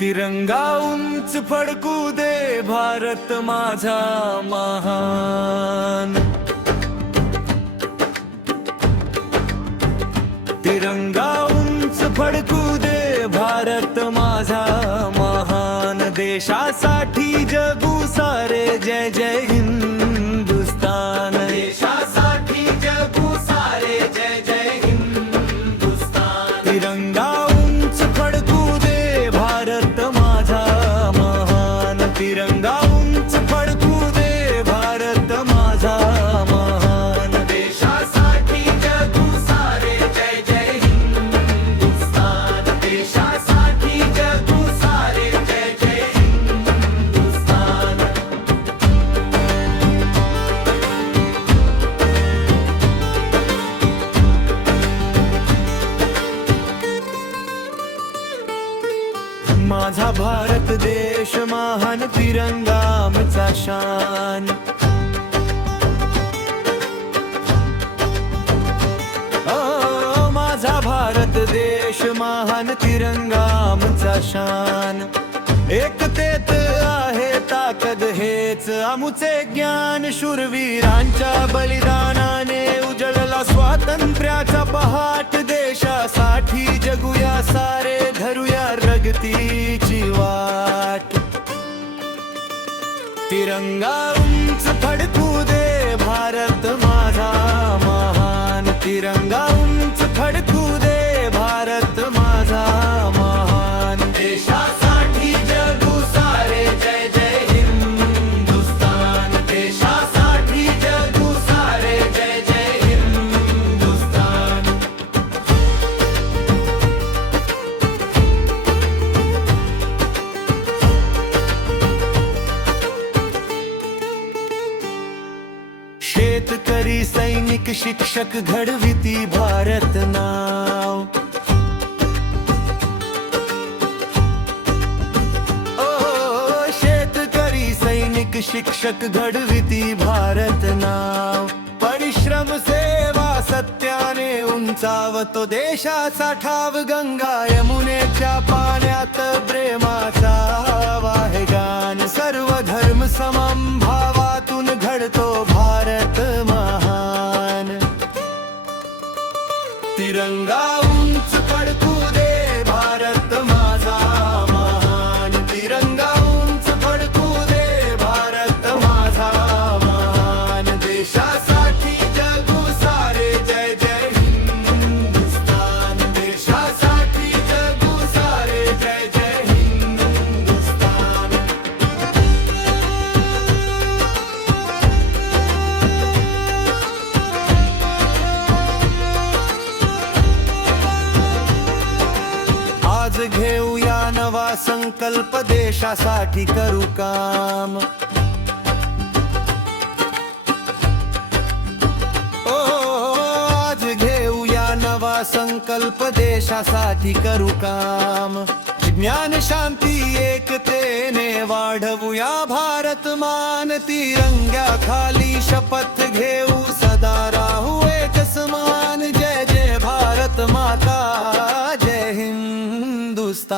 तिरंगा उंच फडकू दे भारत माझा महान। तिरंगा उंच फडकू दे भारत माझा महान। देशासाठी जगू सारे जय जय हिंदुस्तान। देशासाठी जगू सारे जय जय हिंदुस्तान। तिरंगा उंच फडकू दे भारत माझा महान। तिरंगा उंच फडकू दे भारत माझा महान। देशासाठी जगू सारे जय जय हिंदुस्तान। देशासाठी जगू सारे जय जय हिंदुस्तान। माझा भारत देश महान। तिरंगा आमचा शान। माझा भारत देश महान। तिरंगा आमचा शान। एकतेत आहे ताकद हेच आमुचे ज्ञान। शूरवीरांच्या बलिदानाने उजळला स्वातंत्र्याचा पहाट। देशासाठी जगूया सारे धरूया प्रगतीची वाट। तिरंगा उंच फडकू दे भारत माझा महान। तिरंगा उंच फडकू दे भारत माझा महान। देशासाठी जगू सारे जय जय हिंदुस्तान। देशासाठी जगू सारे जय जय हिंदुस्तान। शेतकरी सैनिक शिक्षक घडविती भारत नाव। शेतकरी सैनिक शिक्षक घडविती भारत नाव। परिश्रम सेवा सत्याने उंचावतो देशाचा ठाव। गंगा यमुनेच्या पाण्यात प्रेमाचा वाहे गान। सर्व धर्म समम भावातून घडतो भारत महान। तिरंगा उंच फडकू दे भारत माझा महान। तिरंगा उंच फडकू दे भारत माझा महान। देशासाठी जगू सारे जय जय हिंदुस्तान। देशासाठी जगू सारे जय जय हिंदुस्तान। आज घेऊया नवा संकल्प देशासाठी करू काम। आज घेऊया नवा संकल्प देशासाठी करू काम। ज्ञान शांती एकतेने वाढवूया भारत मान। तिरंग्या खाली शपथ घेऊ सदा राहू एक समान। जय जय भारत माता जय हिंदुस्तान।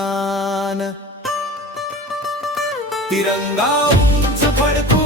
तिरंगा उंच फडकू